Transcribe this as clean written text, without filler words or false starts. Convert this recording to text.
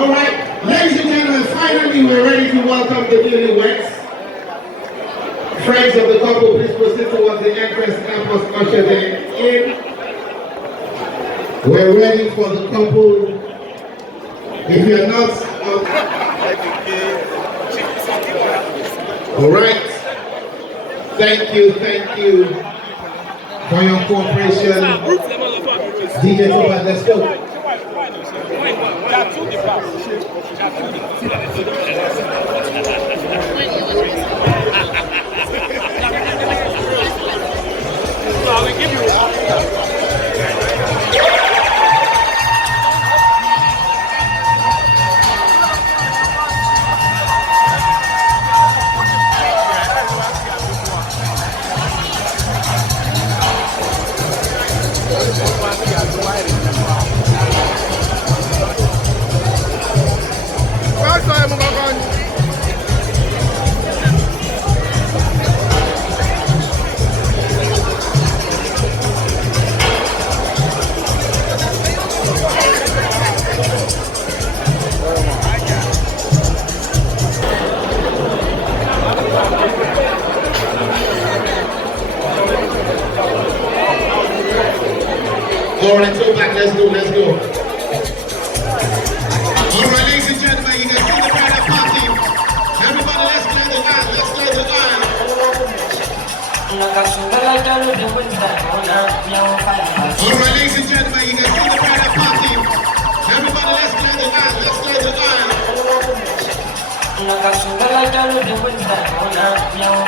All right, ladies and gentlemen, finally we're ready to welcome the newlyweds. Friends of the couple, please proceed towards the entrance and help us usher them in. We're ready for the couple. If you're not, all right. Thank you for your cooperation. DJ Toba, let's go. All right, so back, let's go. All right, ladies and gentlemen, you can see the bridal party. Everybody, let's clear the line. All right, ladies and gentlemen, you can see the bridal party. Everybody, let's clear the line.